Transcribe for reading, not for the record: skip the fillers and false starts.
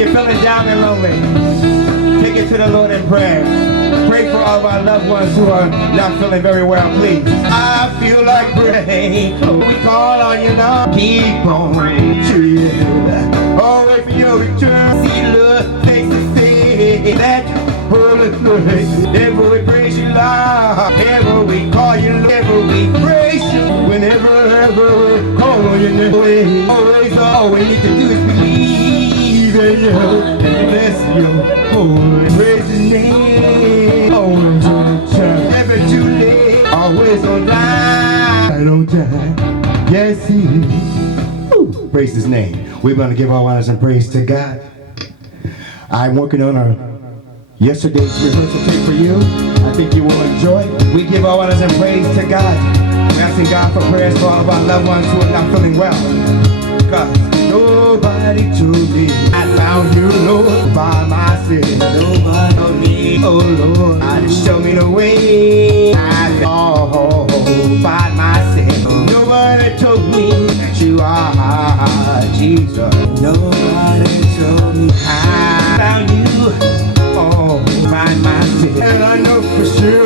you're feeling down and lonely, take it to the Lord in prayer. Pray for all of our loved ones who are not feeling very well, please. I feel like praying. We call on you now. Keep on to you. Oh, wait for your return. See love face to face. That holy place. Ever we praise you, Lord. Ever we call you, Lord. Ever we praise you. Whenever we call on your name. Always, all we need to do is believe in you. Bless you. Holy. Praise his name. Always on time. Never too late. Always on time. Right on time. Yes, he is. Woo. Praise his name. We're going to give our honors and praise to God. I'm working on our yesterday's rehearsal tape for you. I think you will enjoy. We give our honors and praise to God. We're asking God for prayers for all of our loved ones who are not feeling well. Because nobody told me I found you, Lord, by myself. Nobody told me, oh Lord, I just show me the way. I fall by myself. Nobody told me that you are Jesus. Nobody told me I found you all by myself. And I know for sure